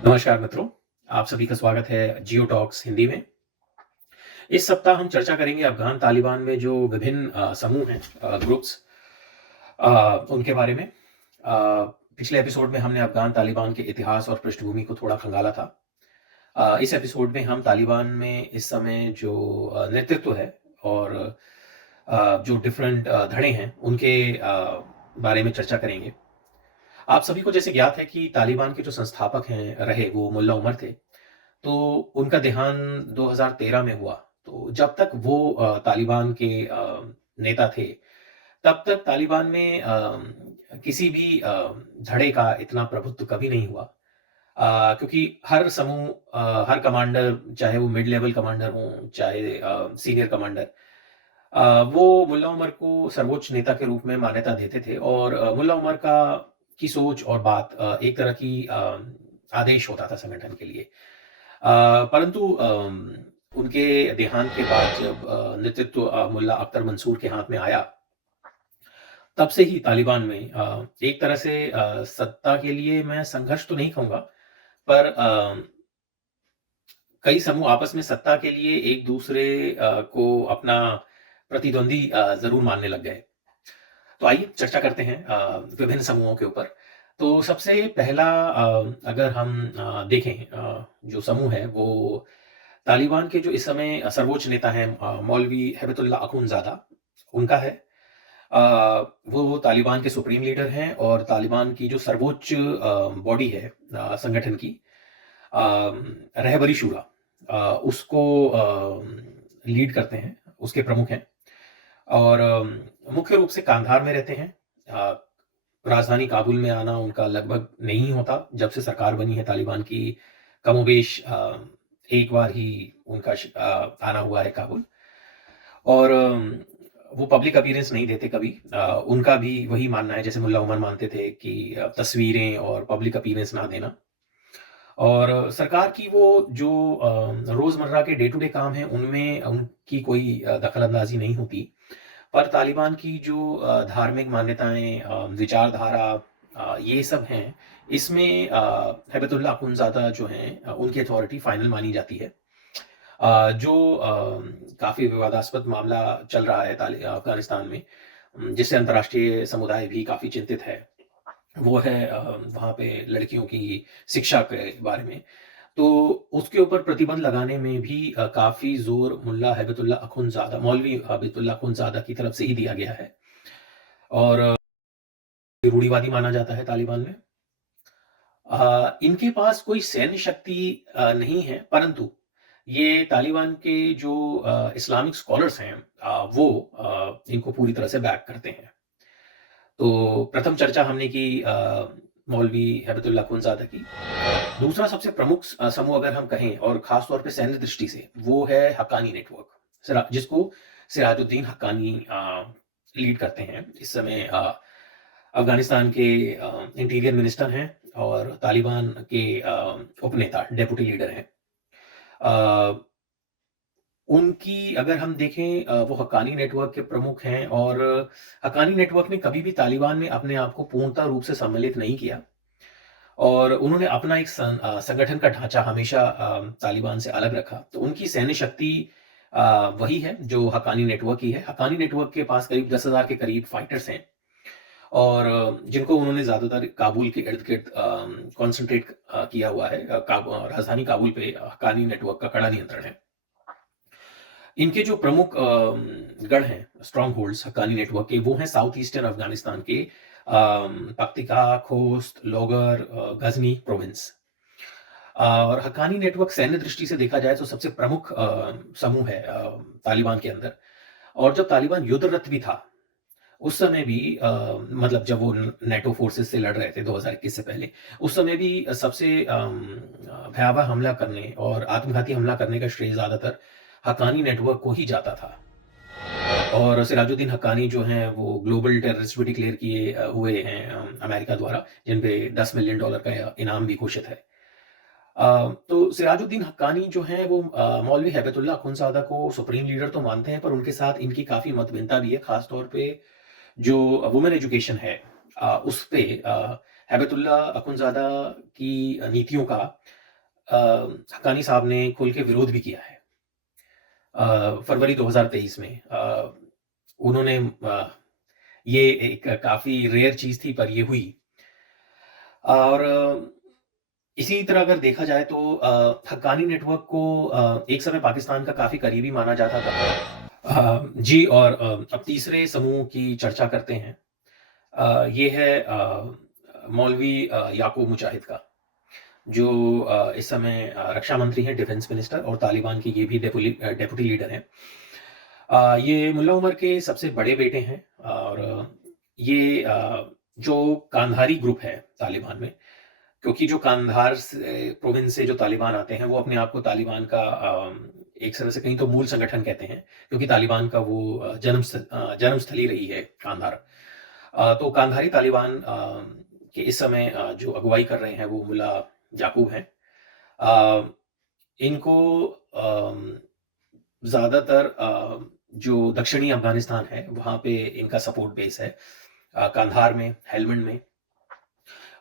नमस्कार मित्रों, आप सभी का स्वागत है जियो टॉक्स हिंदी में। इस सप्ताह हम चर्चा करेंगे अफ़गान तालिबान में जो विभिन्न समूह हैं, ग्रुप्स, उनके बारे में। पिछले एपिसोड में हमने अफ़गान तालिबान के इतिहास और पृष्ठभूमि को थोड़ा खंगाला था। इस एपिसोड में हम तालिबान में इस समय जो नेतृत्व है और जो डिफरेंट धड़े हैं, उनके बारे में चर्चा करेंगे। आप सभी को जैसे ज्ञात है कि तालिबान के जो संस्थापक हैं रहे, वो मुल्ला उमर थे। तो उनका देहांत 2013 में हुआ। तो जब तक वो तालिबान के नेता थे, तब तक तालिबान में किसी भी धड़े का इतना प्रभुत्व कभी नहीं हुआ। क्योंकि हर समूह, हर कमांडर, चाहे वो मिड लेवल कमांडर हों, चाहे सीनियर कमांडर, वो मुल्ला उमर को सर्वोच्च नेता के रूप में मान्यता देते थे और मुल्ला उमर का की सोच और बात एक तरह की आदेश होता था संगठन के लिए। परंतु उनके देहांत के बाद जब नेतृत्व मुल्ला अख्तर मंसूर के हाथ में आया, तब से ही तालिबान में एक तरह से सत्ता के लिए मैं संघर्ष तो नहीं कहूँगा, पर कई समूह आपस में सत्ता के लिए एक-दूसरे को अपना प्रतिद्वंदी ज़रूर मानने लग गए। तो आइए चर्चा करते हैं विभिन्न समूहों के ऊपर। तो सबसे पहला अगर हम देखें, जो समूह है वो तालिबान के जो इस समय सर्वोच्च नेता हैं, मौलवी हैबतुल्लाह अखुंज़ादा, उनका है। वो तालिबान के सुप्रीम लीडर हैं और तालिबान की जो सर्वोच्च बॉडी है संगठन की, रहबरी शूरा, उसको लीड करते हैं, उसके प्रमुख हैं और मुख्य रूप से कांधार में रहते हैं। राजधानी काबुल में आना उनका लगभग नहीं होता, जब से सरकार बनी है तालिबान की, कमोबेश एक बार ही उनका आना हुआ है काबुल और वो पब्लिक अपीयरेंस नहीं देते कभी। उनका भी वही मानना है जैसे मुल्ला उमर मानते थे कि तस्वीरें और पब्लिक अपीयरेंस ना देना। और सरकार की वो जो रोज़मर्रा के डे टू डे काम हैं, उनमें उनकी कोई दखल-अंदाज़ी नहीं होती। पर तालिबान की जो धार्मिक मान्यताएँ, विचारधारा, ये सब हैं, इसमें हैबतुल्लाह अखुंज़ादा जो हैं, उनकी अथॉरिटी फाइनल मानी जाती है। जो काफ़ी विवादास्पद मामला चल रहा है अफ़गानिस्तान में, जिससे अंतर्राष्ट्रीय समुदाय भी काफ़ी चिंतित है, वो है वहाँ पे लड़कियों की शिक्षा के बारे में। तो उसके ऊपर प्रतिबंध लगाने में भी काफ़ी ज़ोर मुल्ला हैबतुल्लाह अखुंज़ादा, मौलवी हैबतुल्लाह अखुंज़ादा की तरफ से ही दिया गया है और रूढ़िवादी माना जाता है तालिबान में। इनके पास कोई सैन्य शक्ति नहीं है, परंतु ये तालिबान के जो इस्लामिक स्कॉलर्स हैं, वो इनको पूरी तरह से बैक करते हैं। तो प्रथम चर्चा हमने की मौलवी हैबतुल्लाह अखुंज़ादा की। दूसरा सबसे प्रमुख समूह अगर हम कहें और ख़ास तौर पे सैन्य दृष्टि से, वो है हक्कानी नेटवर्क, जिसको सिराजुद्दीन हक्कानी लीड करते हैं। इस समय अफ़गानिस्तान के इंटीरियर मिनिस्टर हैं और तालिबान के उपनेता, डेप्यूटी लीडर हैं। अ, उनकी अगर हम देखें, वो हक्कानी नेटवर्क के प्रमुख हैं और हक्कानी नेटवर्क ने कभी भी तालिबान में अपने आप को पूर्णतः रूप से सम्मिलित नहीं किया और उन्होंने अपना एक संगठन का ढाँचा हमेशा तालिबान से अलग रखा। तो उनकी सैन्य शक्ति वही है जो हक्कानी नेटवर्क की है। हक्कानी नेटवर्क के पास करीब 10,000 के करीब फाइटर्स हैं और जिनको उन्होंने ज़्यादातर काबुल के इर्द-गिर्द कॉन्सन्ट्रेट किया हुआ है। राजधानी काबुल पे हक्कानी नेटवर्क का कड़ा नियंत्रण है। इनके जो प्रमुख गढ़ हैं, स्ट्रॉन्ग होल्ड्स हक्कानी नेटवर्क के, वो हैं साउथ ईस्टर्न अफ़गानिस्तान के पक्तिका, खोस्त, लोगर, गज़नी प्रोविंस। और हक्कानी नेटवर्क सैन्य दृष्टि से देखा जाए तो सबसे प्रमुख समूह है तालिबान के अंदर। और जब तालिबान युद्धरत भी था, उस समय भी मतलब जब वो नेटो फोर्सेस से लड़ रहे थे 2021 से पहले, उस समय भी सबसे भयावह हमला करने और आत्मघाती हमला करने का श्रेय ज़्यादातर हक्कानी नेटवर्क को ही जाता था। और सिराजुद्दीन हक्कानी जो हैं, वो ग्लोबल टेररिस्ट भी डिक्लेयर किए हुए हैं अमेरिका द्वारा, जिन पे $10 मिलियन का इनाम भी घोषित है। तो सिराजुद्दीन हक्कानी जो हैं, वो मौलवी हैबतुल्लाह अखुंज़ादा को सुप्रीम लीडर तो मानते हैं, पर उनके साथ इनकी काफ़ी मतभिन्नता भी है, ख़ास तौर पे जो वुमेन एजुकेशन है, उस पे हैबतुल्ला अखुंज़ादा की नीतियों का हक्कानी साहब ने खुल के विरोध भी किया है। फरवरी 2023 में उन्होंने ये एक काफ़ी रेयर चीज़ थी पर ये हुई। और इसी तरह अगर देखा जाए तो हक्कानी नेटवर्क को एक समय पाकिस्तान का काफ़ी करीबी माना जाता था। जी और अब तीसरे समूह की चर्चा करते हैं। ये है मौलवी याकूब मुजाहिद का, जो इस समय रक्षा मंत्री हैं, डिफेंस मिनिस्टर, और तालिबान के ये भी डेप्यूटी लीडर हैं। ये मुल्ला उमर के सबसे बड़े बेटे हैं और ये जो कांधारी ग्रुप है तालिबान में, क्योंकि जो कांधार प्रोविंस से जो तालिबान आते हैं, वो अपने आप को तालिबान का एक तरह से कहीं तो मूल संगठन कहते हैं, क्योंकि तालिबान का वो जन्मस्थली रही है कांधार। तो कांधारी तालिबान के इस समय जो अगुवाई कर रहे हैं वो मुल्ला याकूब हैं। इनको ज़्यादातर जो दक्षिणी अफ़गानिस्तान है, वहाँ पे इनका सपोर्ट बेस है। कांधार में, हेलमंड में।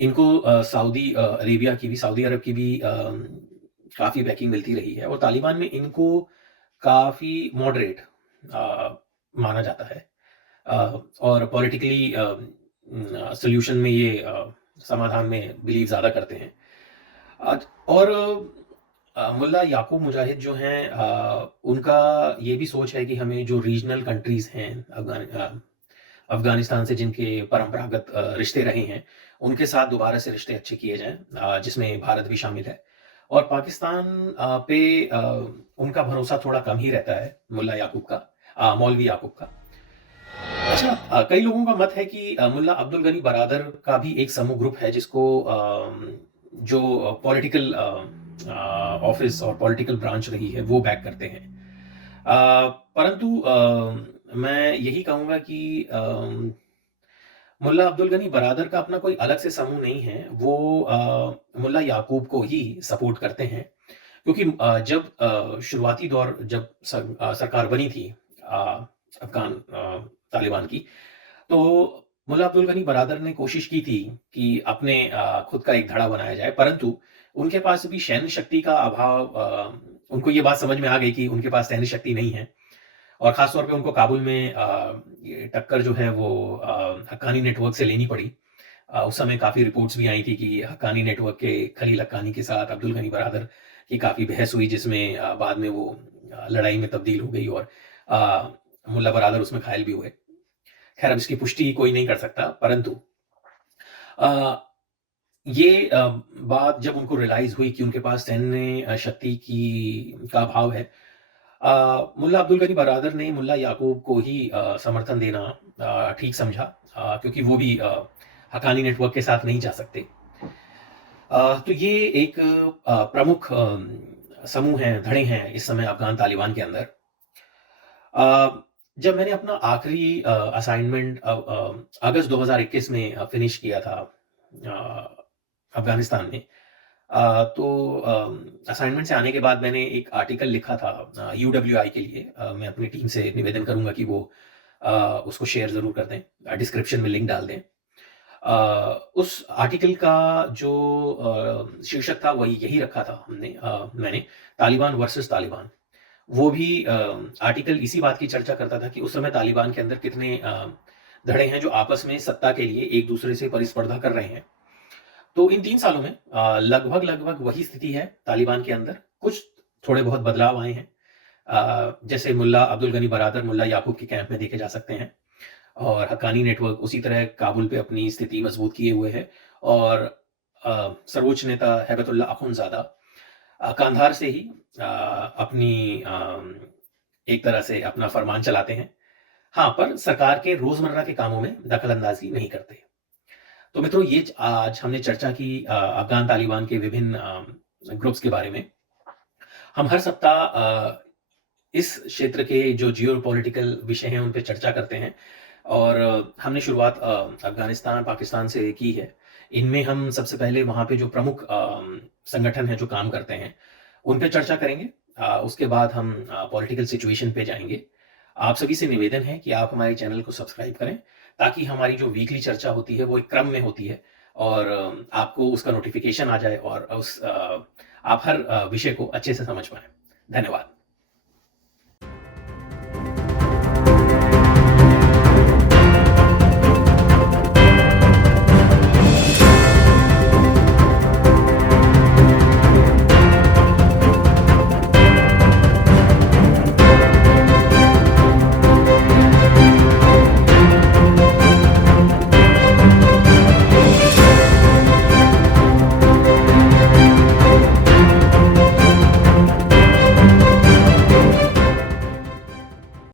इनको सऊदी अरब की भी काफ़ी बैकिंग मिलती रही है और तालिबान में इनको काफ़ी मॉडरेट माना जाता है और पॉलिटिकली सॉल्यूशन में ये समाधान में बिलीव ज़्यादा करते हैं। और मुल्ला याकूब मुजाहिद जो हैं, उनका ये भी सोच है कि हमें जो रीजनल कंट्रीज़ हैं अफ़गानिस्तान से जिनके परंपरागत रिश्ते रहे हैं, उनके साथ दोबारा से रिश्ते अच्छे किए जाएँ, जिसमें भारत भी शामिल है। और पाकिस्तान पे उनका भरोसा थोड़ा कम ही रहता है मुल्ला याकूब का, मौलवी याकूब का। अच्छा, कई लोगों का मत है कि मुल्ला अब्दुल गनी बरादर का भी एक समूह ग्रुप है जिसको जो पॉलिटिकल ऑफिस और पॉलिटिकल ब्रांच रही है वो बैक करते हैं। परंतु मैं यही कहूँगा कि मुल्ला अब्दुल गनी बरादर का अपना कोई अलग से समूह नहीं है। वो मुल्ला याकूब को ही सपोर्ट करते हैं, क्योंकि जब शुरुआती दौर जब सरकार बनी थी अफ़गान तालिबान की, तो मुल्ला अब्दुल गनी बरादर ने कोशिश की थी कि अपने खुद का एक धड़ा बनाया जाए, परंतु उनके पास भी सैन्य शक्ति का अभाव, उनको ये बात समझ में आ गई कि उनके पास सैन्य शक्ति नहीं है और ख़ास तौर पे उनको काबुल में ये टक्कर जो है वो हक्कानी नेटवर्क से लेनी पड़ी। उस समय काफ़ी रिपोर्ट्स भी आई थी कि हक्कानी नेटवर्क के खलील हक्कानी के साथ अब्दुल गनी बरादर की काफ़ी बहस हुई, जिसमें बाद में वो लड़ाई में तब्दील हो गई और मुल्ला बरादर उसमें घायल भी हुए। खैर, अब इसकी पुष्टि कोई नहीं कर सकता, परंतु ये बात जब उनको रियलाइज़ हुई कि उनके पास सैन्य शक्ति का अभाव है, मुल्ला अब्दुल गनी बरादर ने मुल्ला याकूब को ही समर्थन देना ठीक समझा, क्योंकि वो भी हक्कानी नेटवर्क के साथ नहीं जा सकते। तो ये एक प्रमुख समूह हैं, धड़े हैं इस समय अफ़गान तालिबान के अंदर। जब मैंने अपना आखिरी असाइनमेंट अगस्त 2021 में फिनिश किया था अफ़गानिस्तान में, तो असाइनमेंट से आने के बाद मैंने एक आर्टिकल लिखा था UWI के लिए। मैं अपनी टीम से निवेदन करूँगा कि वो उसको शेयर ज़रूर कर दें, डिस्क्रिप्शन में लिंक डाल दें। उस आर्टिकल का जो शीर्षक था वही यही रखा था मैंने, तालिबान वर्सेस तालिबान। वो भी आर्टिकल इसी बात की चर्चा करता था कि उस समय तालिबान के अंदर कितने धड़े हैं जो आपस में सत्ता के लिए एक दूसरे से परिस्पर्धा कर रहे हैं। तो इन 3 सालों में लगभग वही स्थिति है तालिबान के अंदर। कुछ थोड़े बहुत बदलाव आए हैं, जैसे मुल्ला अब्दुल गनी बरादर मुल्ला याकूब के कैंप में देखे जा सकते हैं और हक्कानी नेटवर्क उसी तरह काबुल पे अपनी स्थिति मजबूत किए हुए है और सर्वोच्च नेता हैबतुल्ला अखुंज़ादा कांधार से ही अपनी एक तरह से अपना फरमान चलाते हैं। हाँ, पर सरकार के रोज़मर्रा के कामों में दखल-अंदाज़ी नहीं करते। तो मित्रों, ये आज हमने चर्चा की अफ़गान तालिबान के विभिन्न ग्रुप्स के बारे में। हम हर सप्ताह इस क्षेत्र के जो जियोपॉलिटिकल विषय हैं उन पे चर्चा करते हैं और हमने शुरुआत अफ़गानिस्तान, पाकिस्तान से की है। इनमें हम सबसे पहले वहाँ पे जो प्रमुख संगठन हैं जो काम करते हैं, उन पे चर्चा करेंगे। उसके बाद हम पॉलिटिकल सिचुएशन पे जाएँगे। आप सभी से निवेदन है कि आप हमारे चैनल को सब्सक्राइब करें, ताकि हमारी जो वीकली चर्चा होती है वो एक क्रम में होती है। और आपको उसका नोटिफ़िकेशन आ जाए और आप हर विषय को अच्छे से समझ पाएँ। धन्यवाद।